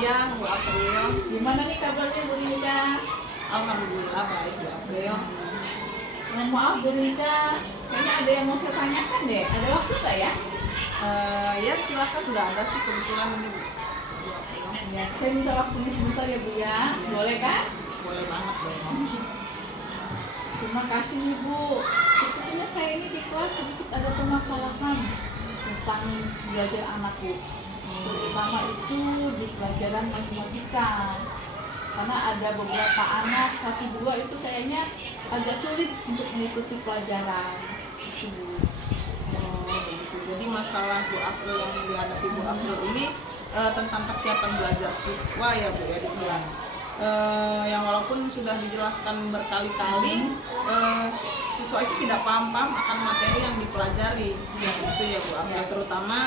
siang Bu April. Gimana nih kabarnya Bu Rinca? Alhamdulillah baik Bu April. Maaf Bu Rinca, kayaknya ada yang mau saya tanyakan deh. Ada waktu nggak ya? Ya silakan, nggak ada sih kebetulan ini Bu April. Ya, saya minta waktunya sebentar ya Bu ya. Boleh kan? Boleh banget dong. Terima kasih nih Bu. Sebetulnya saya ini di kelas sedikit ada permasalahan tentang belajar anak Bu. Terutama itu di pelajaran matematika. Karena ada beberapa anak, 1-2 itu kayaknya agak sulit untuk mengikuti pelajaran. Begitu. Jadi masalah Bu April yang dihadapi Bu April ini tentang kesiapan belajar siswa ya Bu ya di kelas. Yang walaupun sudah dijelaskan berkali-kali, siswa itu tidak paham akan materi yang dipelajari sejak itu ya Bu April. Terutama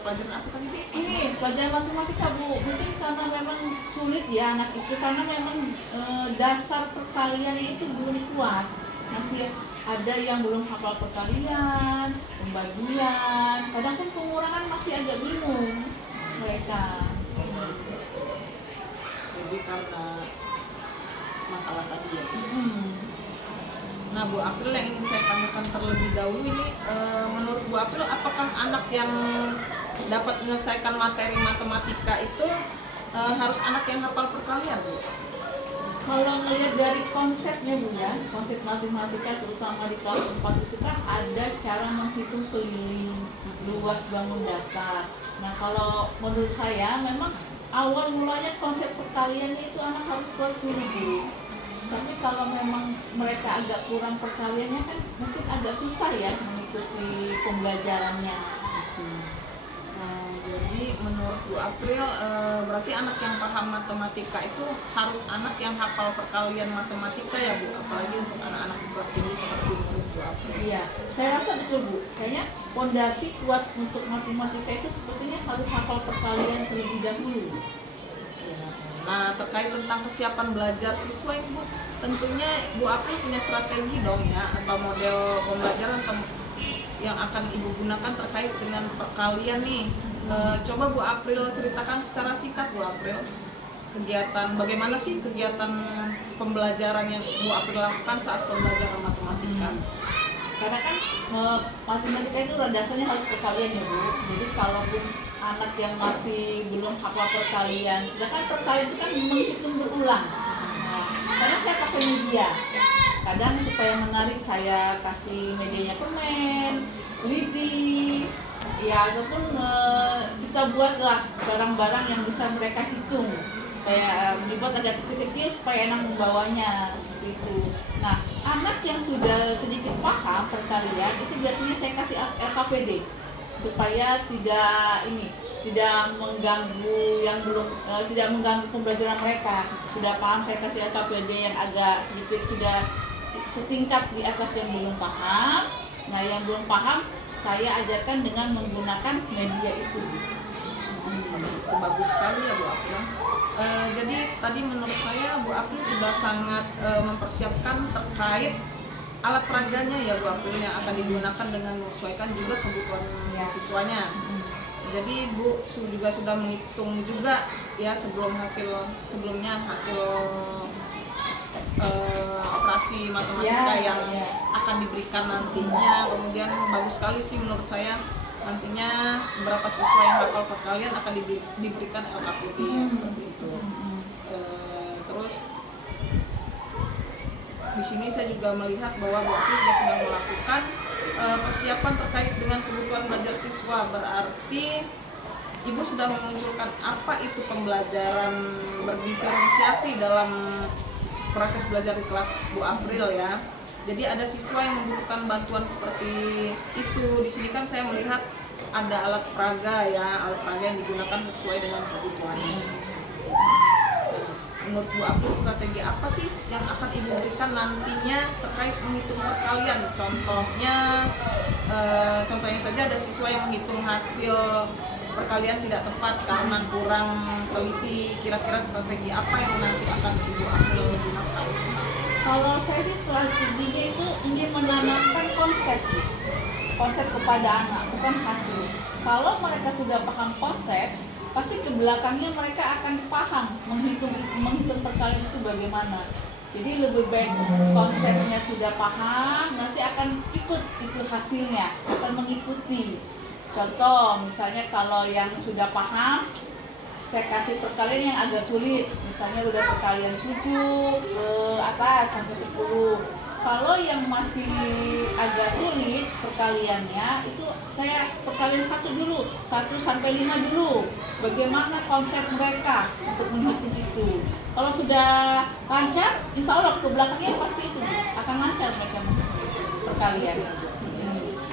pelajaran apa tadi? Ini pelajaran matematika Bu, mungkin karena memang sulit ya anak itu, karena memang dasar perkaliannya itu belum kuat. Masih ada yang belum hafal perkalian, pembagian, kadang pun pengurangan masih agak bingung mereka. Jadi karena masalah tadi ya. Nah Bu April, yang ingin saya tanyakan terlebih dahulu ini, menurut Bu April apakah anak yang dapat menyelesaikan materi matematika itu harus anak yang hafal perkalian Bu? Kalau melihat dari konsepnya Bu ya, konsep matematika terutama di kelas 4 itu kan ada cara menghitung keliling, luas bangun datar. Nah kalau menurut saya memang awal mulanya konsep perkaliannya itu anak harus kuat dulu Bu. Tapi kalau memang mereka agak kurang perkaliannya kan mungkin agak susah ya mengikuti pembelajarannya. Jadi menurut Bu April berarti anak yang paham matematika itu harus anak yang hafal perkalian matematika ya Bu, apalagi untuk anak-anak di kelas tinggi seperti menurut Bu April. Iya, saya rasa betul Bu. Kayaknya fondasi kuat untuk matematika itu sepertinya harus hafal perkalian terlebih dahulu. Nah terkait tentang kesiapan belajar siswa ini Bu, tentunya Bu April punya strategi dong ya, atau model pembelajaran yang akan Ibu gunakan terkait dengan perkalian nih. Coba Bu April ceritakan secara singkat Bu April, bagaimana sih kegiatan pembelajaran yang Bu April lakukan saat pembelajaran matematika? Karena kan matematika itu dasarnya harus perkalian ya Bu. Jadi kalaupun anak yang masih belum hafal perkalian, sedangkan perkalian itu kan menghitung berulang. Nah, karena saya pakai media, kadang supaya menarik saya kasih medianya permen, lidi, ya ataupun kita buatlah barang-barang yang bisa mereka hitung, kayak dibuat agak kecil-kecil supaya enak membawanya seperti itu. Nah, anak yang sudah sedikit paham perkalian itu biasanya saya kasih LKPD supaya tidak mengganggu yang belum tidak mengganggu pembelajaran mereka. Sudah paham saya kasih LKPD yang agak sedikit sudah setingkat di atas yang belum paham. Nah, yang belum paham saya ajarkan dengan menggunakan media itu. Itu bagus sekali ya Bu April. Jadi tadi menurut saya Bu April sudah sangat mempersiapkan terkait alat peraganya ya Bu April, yang akan digunakan dengan menyesuaikan juga kebutuhan siswanya. Jadi Bu juga sudah menghitung juga ya sebelumnya hasil operasi matematika yang akan diberikan nantinya. Kemudian bagus sekali sih menurut saya, nantinya berapa siswa yang hafal perkalian akan diberikan LKPD seperti itu. Terus di sini saya juga melihat bahwa Bu April juga sudah melakukan persiapan terkait dengan kebutuhan belajar siswa. Berarti Ibu sudah memunculkan apa itu pembelajaran berdiferensiasi dalam proses belajar di kelas Bu April ya. Jadi ada siswa yang membutuhkan bantuan seperti itu. Di sini kan saya melihat ada alat peraga ya, alat peraga yang digunakan sesuai dengan kebutuhannya. Menurut Bu April strategi apa sih yang akan Ibu berikan nantinya terkait menghitung perkalian? Contohnya saja ada siswa yang menghitung hasil perkalian tidak tepat karena kurang teliti. Kira-kira strategi apa yang nanti akan Ibu April gunakan? Kalau saya sih strateginya itu ingin menanamkan konsep kepada anak, bukan hasil. Kalau mereka sudah paham konsep, pasti ke belakangnya mereka akan paham menghitung perkalian itu bagaimana. Jadi lebih baik konsepnya sudah paham, nanti akan ikut itu hasilnya, akan mengikuti. Contoh, misalnya kalau yang sudah paham, saya kasih perkalian yang agak sulit, misalnya udah perkalian 7 ke atas sampai 10. Kalau yang masih agak sulit perkaliannya, itu saya perkalian 1 dulu, 1 sampai 5 dulu. Bagaimana konsep mereka untuk menghitung itu. Kalau sudah lancar, insya Allah ke belakangnya pasti itu akan lancar mereka menghitung perkalian.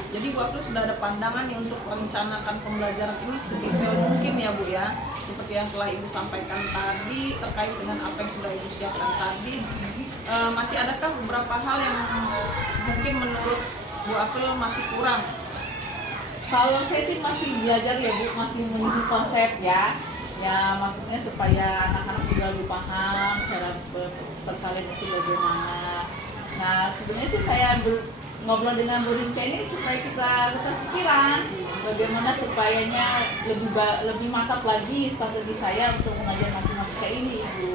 Jadi Bu April sudah ada pandangan nih untuk merencanakan pembelajaran ini sedetail mungkin ya Bu ya. Seperti yang telah Ibu sampaikan tadi terkait dengan apa yang sudah Ibu siapkan tadi. Masih adakah beberapa hal yang mungkin menurut Bu April masih kurang? Kalau saya sih masih belajar ya Bu, masih menyusun konsep ya. Ya maksudnya supaya anak-anak juga lebih paham cara perkalian itu bagaimana. Nah sebenarnya sih saya ngobrol dengan Bu Rinca ini supaya kita pikiran bagaimana supayanya lebih mantap lagi strategi saya untuk mengajar matematika ini Ibu.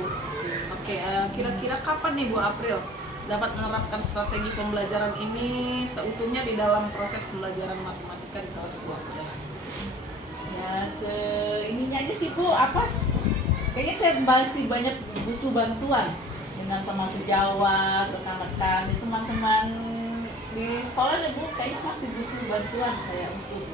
Oke, kira-kira kapan nih Bu April dapat menerapkan strategi pembelajaran ini seutuhnya di dalam proses pembelajaran matematika di kelas 2? Ya, ininya aja sih Bu, kayaknya saya masih banyak butuh bantuan dengan teman sejawat, rekan-rekan, teman-teman di sekolah ya Bu, kayaknya masih butuh bantuan saya untuk.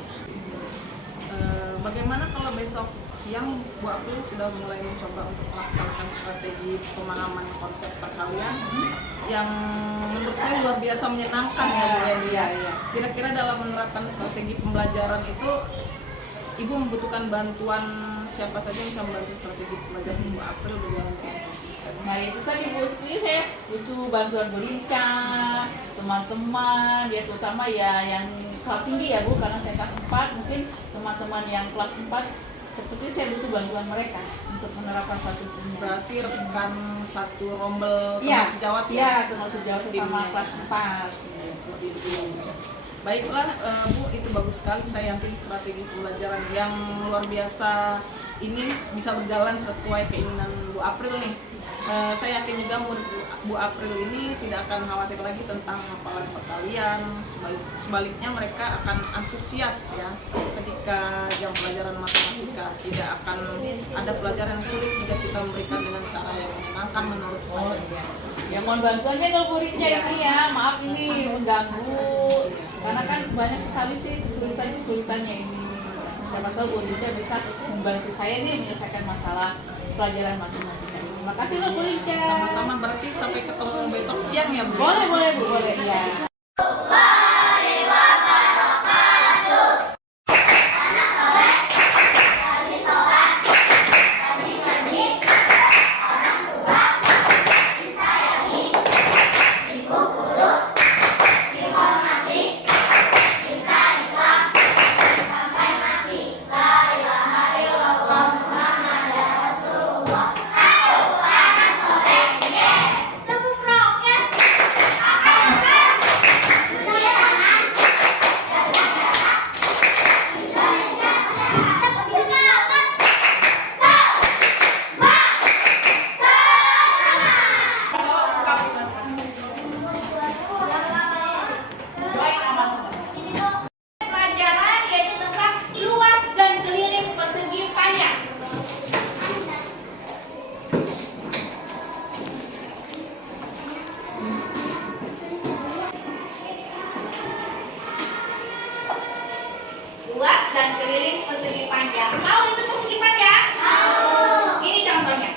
Bagaimana kalau besok siang Bu April sudah mulai mencoba untuk melaksanakan strategi pemahaman konsep perkalian yang menurut saya luar biasa menyenangkan ya Bu ya. Kira-kira dalam menerapkan strategi pembelajaran itu Ibu membutuhkan bantuan siapa saja yang bisa membantu strategi pembelajaran Bu April berjalan dengan konsisten? Nah itu tadi Bu, sebenarnya saya butuh bantuan Bu Rinca, teman-teman, ya terutama ya yang kelas tinggi ya Bu, karena saya kelas 4, mungkin teman-teman yang kelas 4 seperti saya butuh bantuan mereka untuk menerapkan satu ini. Berarti rekan satu rombel Iya, teman sejawat ya? Iya, teman sejawat sama kelas 4. Seperti itu. Baiklah Bu, itu bagus sekali. Saya yakin strategi pembelajaran yang luar biasa ini bisa berjalan sesuai keinginan Bu April nih. Saya yakin juga Bu April ini tidak akan khawatir lagi tentang hafalan perkalian. Sebaliknya mereka akan antusias ya ketika jam pelajaran matematika. Tidak akan ada pelajaran yang sulit jika kita memberikan dengan cara yang menyenangkan menurut saya. Ya mohon bantuannya kalau Bu Rinca ini ya, maaf ini mengganggu. Karena kan banyak sekali sih kesulitannya ini. Siapa tahu Bu Rinca bisa membantu saya nih menyelesaikan masalah pelajaran matematika ini. Terima kasih loh Bu Rinca. Sama-sama, berarti sampai ketemu besok siang ya Bu. Boleh Bu, boleh ya. Pelajaran yaitu tentang luas dan keliling persegi panjang. Luas dan keliling persegi panjang. Tahu itu persegi panjang? Tahu. Ini contohnya.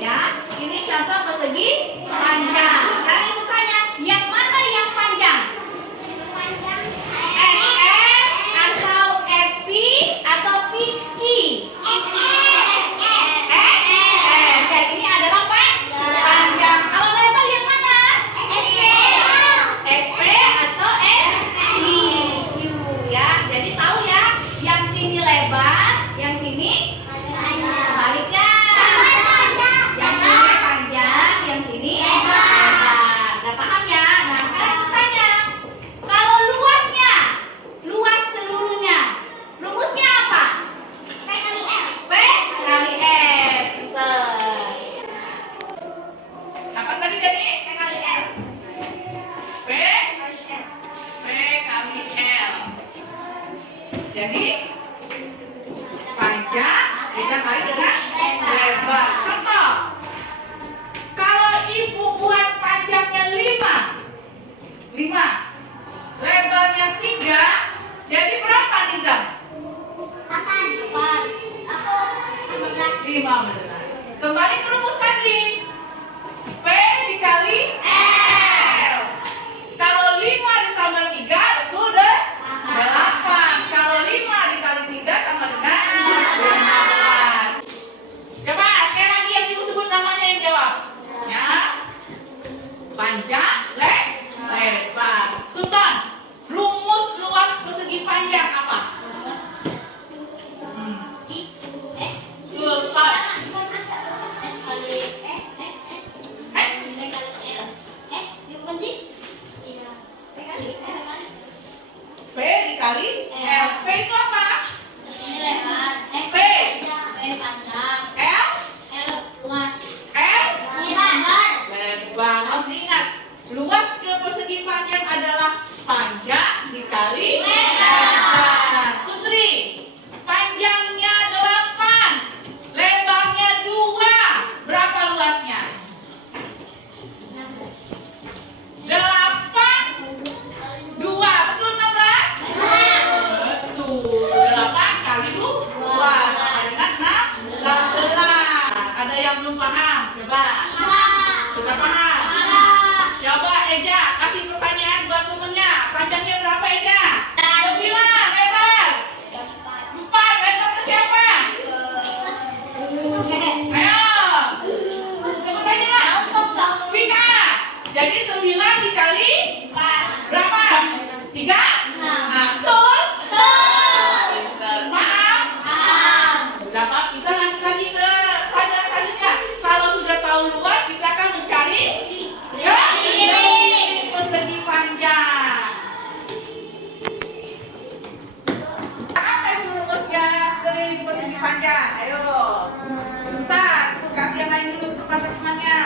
Ya, ini contoh persegi panjang. Sekarang ibu tanya, yang mana yang panjang? SM atau SP atau PP? Jadi ini adalah panjang. Kalau lebar yang mana? SP atau SQ ya. Jadi tahu ya, yang sini lebar, yang Jadi panjang kita kali dengan lebar. Contoh, kalau ibu buat panjangnya 5, lebarnya 3, jadi berapa nih Zam? 5 benar. Kembali ke rumus tadi. P dikali L. Kalau 5 ditambah 3 itu udah 8. Kalau 5 dikali 3 sama dengan 15. Coba sekali lagi yang ibu sebut namanya yang jawab. Ya. Panjang, lebar. Sultan, rumus luas persegi panjang apa? Sultan. P dikali L. P itu apa? P. L. Lebar. Harus diingat. Luas ke persegi panjang adalah panjang dikali lebar. Putri, panjangnya 8, lebarnya 2. Berapa luasnya? 8, 2. Betul 16? Betul. 8 kali 2 sama dengan 16. Ada yang belum paham? Coba. Sudah paham? Coba Eja kasih pertanyaan buat temennya. Panjangnya berapa Eja? 9 lebar. 4 lebarnya siapa? Ayo. Sebut aja. Vika. Jadi 9 dikali berapa? 3? Nah, betul? Betul. Paham? Berapa? Kita lanjut lagi ke pelajaran selanjutnya. Kalau sudah tahu luas, kita akan mencari persegi panjang. Apa itu rumusnya keliling persegi panjang? Ayo. Sebentar, kasih yang lain dulu kesempatan temannya.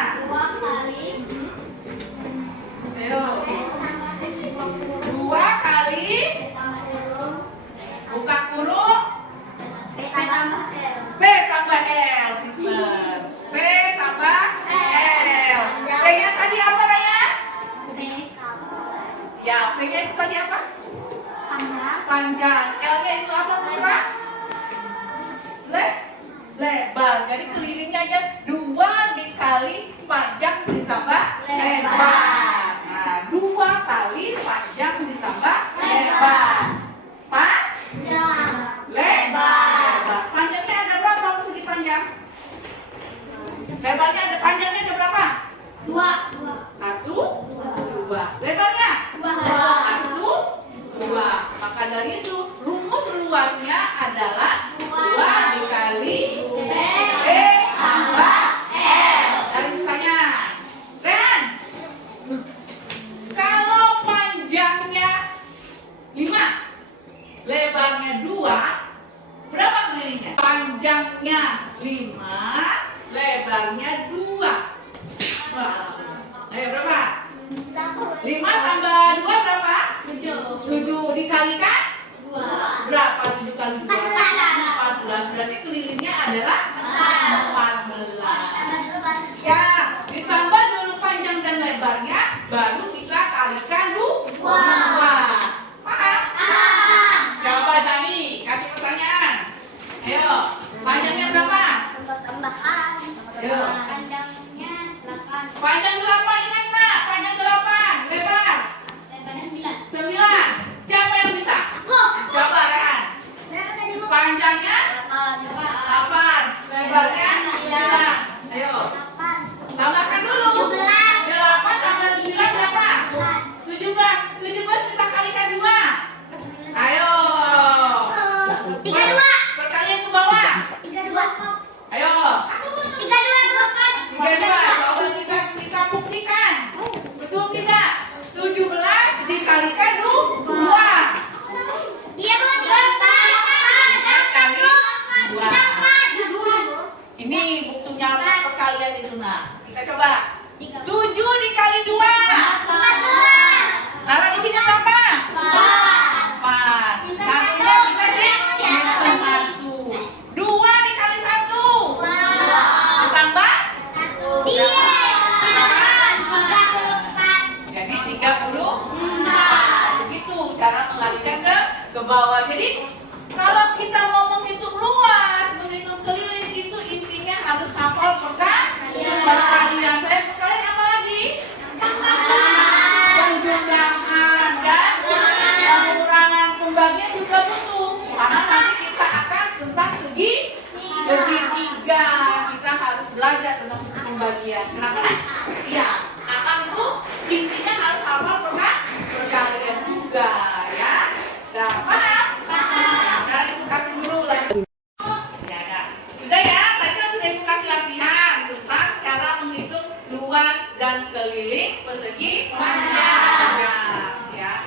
Ayo. 2 kali buka kurung P tambah L. P tambah L. P-nya tadi apa Raya? Ya, P-nya itu tadi apa? Panjang. L-nya itu apa Putra? Lebar. Jadi kelilingnya aja 2 dikali panjang ditambah lebar. Nah, 2 kali panjang ditambah lebar. Lebar. Panjangnya ada berapa persegi panjang? Lebarnya ada, panjangnya ada berapa? 1, 2. Lebarnya? 1, 2. Maka dari itu rumus luasnya adalah 2 dikali P tambah L. Dari sisanya. Ren, kalau panjangnya 5, lebarnya 2, berapa kelilingnya? Panjangnya 5, lebarnya 2. Ayo berapa? 5 tambah 2 berapa? 7 dikalikan? Berapa 7 kali 2? 14. Berarti kelilingnya adalah 14. Ya, ditambah dulu panjang dan lebarnya, baru kita kalikan 2. Paham? Coba Dani, kasih pertanyaan. Ayo, panjangnya berapa? Ayo. Panjang 8 ingat nggak? Panjang 8, lebar. cara mengalihkan ke bawah. Jadi kalau kita mau menghitung luas, menghitung keliling itu intinya harus hafal perkalian. Saya sekalian apa lagi? Penjumlahan dan pengurangan, pembagian juga butuh. Karena nanti kita akan tentang segitiga. Kita harus belajar tentang segi pembagian. Kenapa? Iya, akan itu intinya harus hafal perkalian juga, ya. Nah, paham? Nah, ibu kasih dulu lagi. Ya, ya. Sudah ya, tadi kan sudah ibu kasih latihan tentang cara menghitung luas dan keliling persegi panjang. Ya.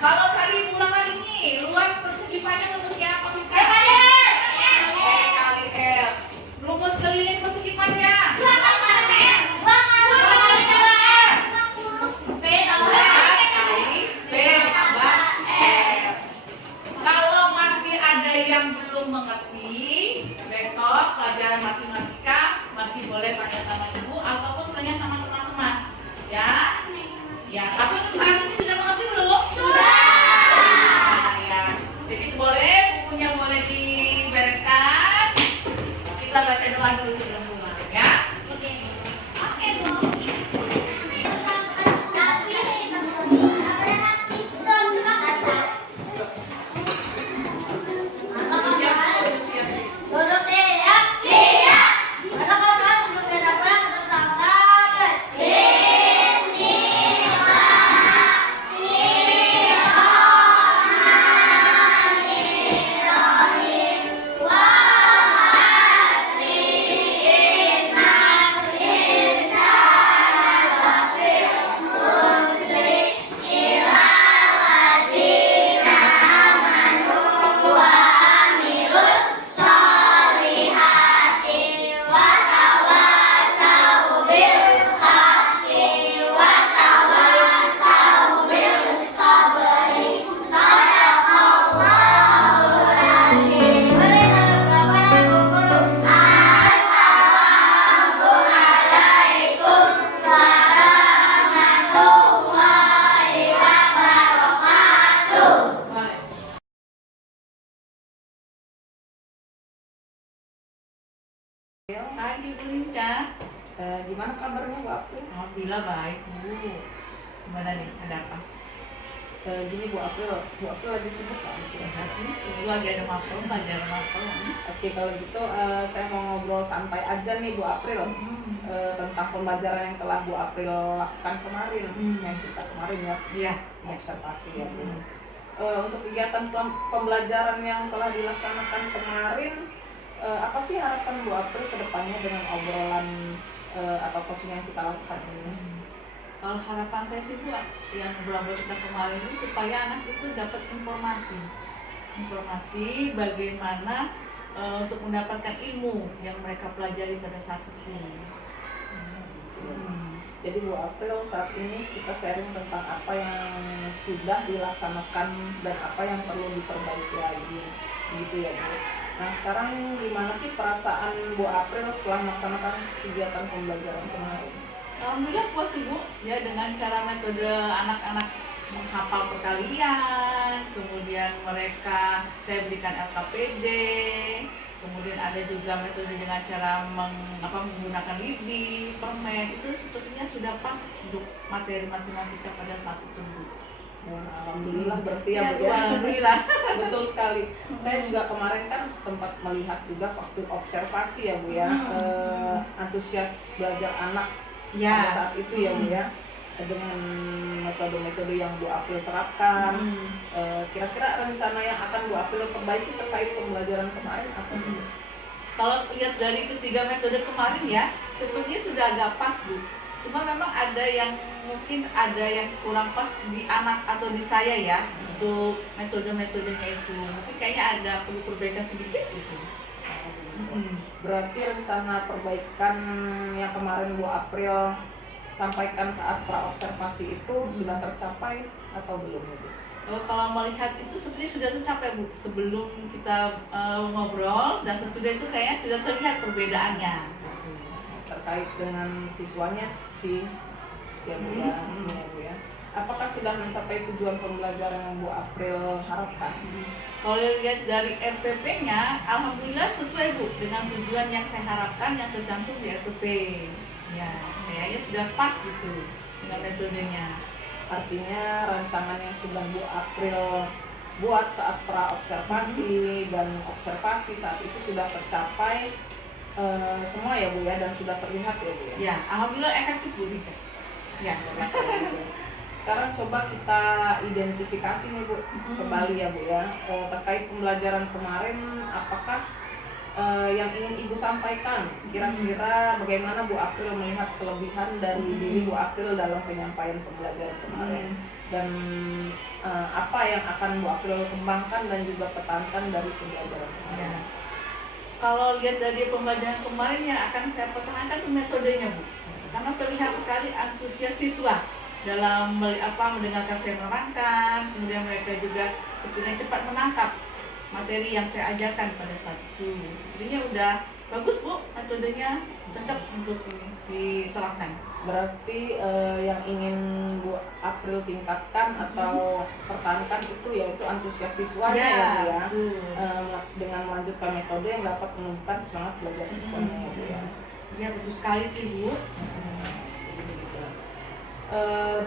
Kalau tadi ibu ulang lagi nih, luas persegi panjang rumusnya apa sih? E kali L. Rumus keliling persegi panjang. Kalau masih ada yang belum mengerti, besok pelajaran matematika masih boleh tanya sama ibu ataupun tanya sama teman-teman, ya. Ya, tapi untuk saat ini sudah mengerti belum? Sudah. Ya. Jadi boleh bukunya boleh dibereskan. Kita baca doa dulu sebelum pulang, ya. Pagi Bu Linca. Gimana kabarnya Bu April? Alhamdulillah baik Bu. Gimana nih? Ada apa? Gini Bu April lagi sibuk kan? Ibu lagi ada mapel, pelajaran mapel. Oke, kalau gitu saya mau ngobrol santai aja nih Bu April tentang pembelajaran yang telah Bu April lakukan kemarin, yang kita kemarin ya, Iya. observasi ya Bu. Untuk kegiatan pembelajaran yang telah dilaksanakan kemarin, apa sih harapan Bu April ke depannya dengan obrolan atau coaching yang kita lakukan ini? Kalau harapan saya sih Bu, yang ngobrol kita kemarin itu supaya anak itu dapat informasi bagaimana untuk mendapatkan ilmu yang mereka pelajari pada saat itu. Jadi Bu April, saat ini kita sharing tentang apa yang sudah dilaksanakan dan apa yang perlu diperbaiki lagi, gitu ya Bu. Nah sekarang gimana sih perasaan Bu April setelah melaksanakan kegiatan pembelajaran kemarin? Alhamdulillah puas Ibu, ya dengan cara metode anak-anak menghafal perkalian, kemudian mereka saya berikan LKPD, kemudian ada juga metode dengan cara menggunakan lidi, permen, itu sebetulnya sudah pas untuk materi matematika pada saat itu Bu. Alhamdulillah berarti ya Bu ya. Alhamdulillah. Betul sekali. Saya juga kemarin kan sempat melihat juga waktu observasi ya Bu ya, antusias belajar anak pada saat itu ya Bu ya, dengan metode-metode yang Bu April terapkan. Kira-kira rencana yang akan Bu April perbaiki terkait pembelajaran kemarin apa? Kalau lihat dari ketiga metode kemarin ya, sebetulnya sudah agak pas Bu. Cuma memang ada yang mungkin ada yang kurang pas di anak atau di saya ya, untuk metode-metodenya itu. Mungkin kayaknya ada perlu perbaikan sedikit gitu. Berarti rencana perbaikan yang kemarin Bu April sampaikan saat pra-observasi itu sudah tercapai atau belum Bu? Kalau melihat itu seperti sudah tercapai Bu. Sebelum kita ngobrol dan sesudah itu kayaknya sudah terlihat perbedaannya. Terkait dengan siswanya sih ya Bu ya, Bu ya. apakah sudah mencapai tujuan pembelajaran yang Bu April harapkan? Kalau lihat dari RPP-nya, alhamdulillah sesuai Bu dengan tujuan yang saya harapkan yang tercantum di RPP. Ya, kayaknya sudah pas gitu dengan metodenya. Artinya rancangan yang sudah Bu April buat saat pra-observasi dan observasi saat itu sudah tercapai semua ya Bu ya, dan sudah terlihat ya Bu ya? Ya, alhamdulillah efektif Bu Rica. Ya. Sekarang coba kita identifikasi nih Bu, kembali ya Bu ya, terkait pembelajaran kemarin, apakah yang ingin Ibu sampaikan? Kira-kira bagaimana Bu April melihat kelebihan dari diri Bu April dalam penyampaian pembelajaran kemarin? Dan apa yang akan Bu April kembangkan dan juga petankan dari pembelajaran kemarin? Ya. Kalau lihat dari pembelajaran kemarin yang akan saya pertahankan itu metodenya Bu, karena terlihat sekali antusias siswa dalam mendengarkan saya menerangkan, kemudian mereka juga sepertinya cepat menangkap materi yang saya ajarkan pada saat itu. Jadinya udah bagus Bu, metodenya cocok untuk diterapkan. Berarti yang ingin Bu April tingkatkan atau pertahankan itu yaitu antusias siswanya ya Bu ya, dengan melanjutkan metode yang dapat menumbuhkan semangat belajar siswanya ya Bu ya. Iya betul sekali tuh Bu.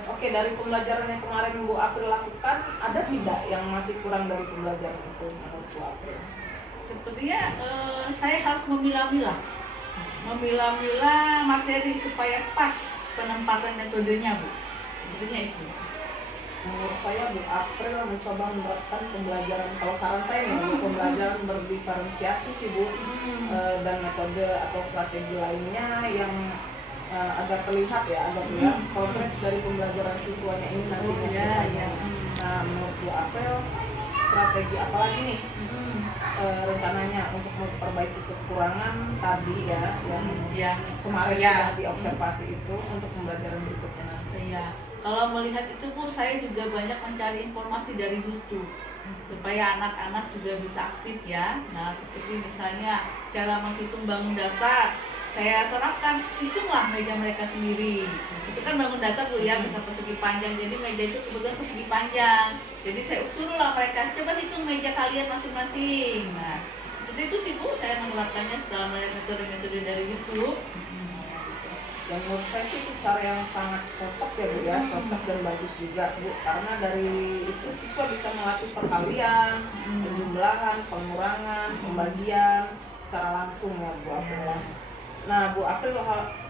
Oke, dari pembelajaran yang kemarin Bu April lakukan, ada tidak yang masih kurang dari pembelajaran itu menurut Bu April? Sepertinya saya harus memilah-milah materi supaya pas penempatan metodenya Bu. Sepertinya itu. Menurut saya Bu April mencoba menerapkan pembelajaran, kalau saran saya nih, pembelajaran berdiferensiasi sih Bu, dan metode atau strategi lainnya yang agar terlihat progres dari pembelajaran siswanya ini nantinya. Nah, menurut Bu April, strategi apa lagi nih rencananya untuk memperbaiki kekurangan tadi ya yang kemarin sudah diobservasi itu untuk pembelajaran berikutnya nanti? Iya. Kalau melihat itu Bu, saya juga banyak mencari informasi dari YouTube supaya anak-anak juga bisa aktif ya. Nah, seperti misalnya cara menghitung bangun data, saya terapkan, hitunglah meja mereka sendiri. Itu kan bangun data Bu ya, bisa persegi panjang, jadi meja itu kebetulan persegi panjang. Jadi saya suruhlah mereka, coba hitung meja kalian masing-masing. Nah, seperti itu sih Bu, saya menerapkannya setelah melihat metode-metode dari YouTube. Dan menurut saya sih cara yang sangat cocok ya Bu ya, cocok dan bagus juga Bu, karena dari itu siswa bisa melatih perkalian, penjumlahan, pengurangan, pembagian secara langsung ya Bu April. Nah, Bu April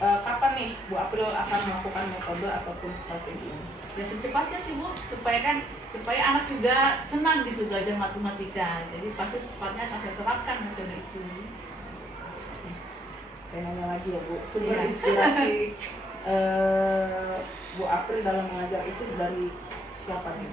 kapan nih Bu April akan melakukan metode ataupun strategi ini? Ya secepatnya sih Bu, supaya anak juga senang gitu belajar matematika. Jadi pasti secepatnya akan saya terapkan metode itu. Saya nanya lagi ya Bu, sumber inspirasi Bu April dalam mengajar itu dari siapa nih?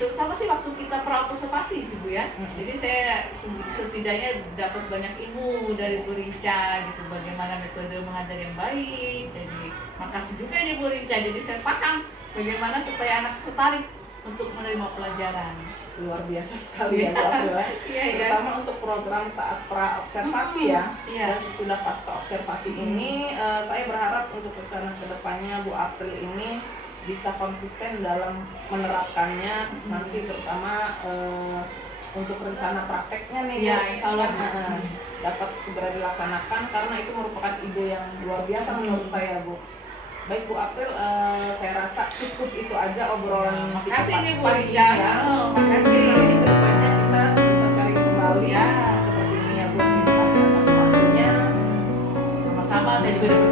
Terutama sih waktu kita pra-observasi sih Bu ya. Jadi saya setidaknya dapat banyak ilmu dari Bu Rica gitu, bagaimana metode mengajar yang baik. Jadi makasih juga nih Bu Rica, jadi saya paham bagaimana supaya anak tertarik untuk menerima pelajaran. Luar biasa sekali ya Bu April. Terutama untuk program saat pra-observasi ya. Dan sesudah pasca observasi ini, saya berharap untuk rencana kedepannya Bu April ini bisa konsisten dalam menerapkannya nanti, terutama untuk rencana prakteknya nih ya, insya Allah dapat segera dilaksanakan, karena itu merupakan ide yang luar biasa menurut saya Bu. Baik Bu April, saya rasa cukup itu aja obrolan kita makasih nih Bu pagi Rica. ya. Makasih. Nanti kedepannya kita bisa sharing kembali ya seperti ini ya Bu. Terima kasih atas waktunya. Sama-sama, saya juga dapat